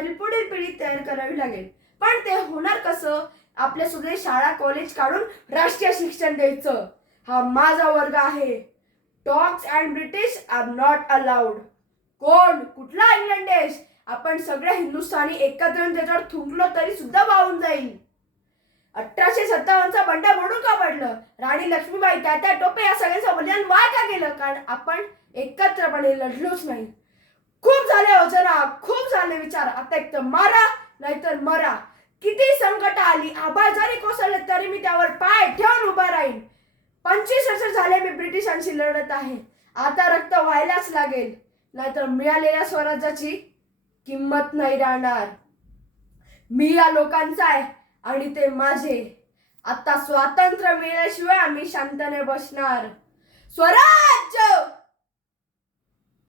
असणारी पुढील पिढी तयार करावी लागेल. पण ते होणार कसं? आपल्या सगळे शाळा कॉलेज काढून राष्ट्रीय शिक्षण द्यायचं. हा माझा वर्ग आहे. Dogs and British are not allowed. कोण? कुठला इंग्लंड देश? आपण सगळे हिंदुस्थानी एकत्र येऊन त्याच्यावर थुंकलो तरी सुद्धा वाहून जाईल. 1857चा बंड म्हणून का पडलं? राणी लक्ष्मीबाई, तात्या टोपे या सगळ्यांचं बलिदान वाया का गेलं? कारण आपण एकत्रपणे लढलोच नाही. खूप झाले योजना, खूप झाले विचार. आता एक तर मारा नाहीतर मरा. किती संकट आली, आभाळ जरी कोसळले तरी मी त्यावर पाय ठेवून उभा राहीन. 25 वर्ष झाले मी ब्रिटिशांशी लढत आहे. आता रक्त व्हायलाच लागेल, नाहीतर मिळालेल्या स्वराज्याची किंमत नाही राहणार. मी या लोकांचा आहे आणि ते माझे. आता स्वातंत्र्य मिळाल्याशिवाय आम्ही शांतने बसणार. स्वराज्य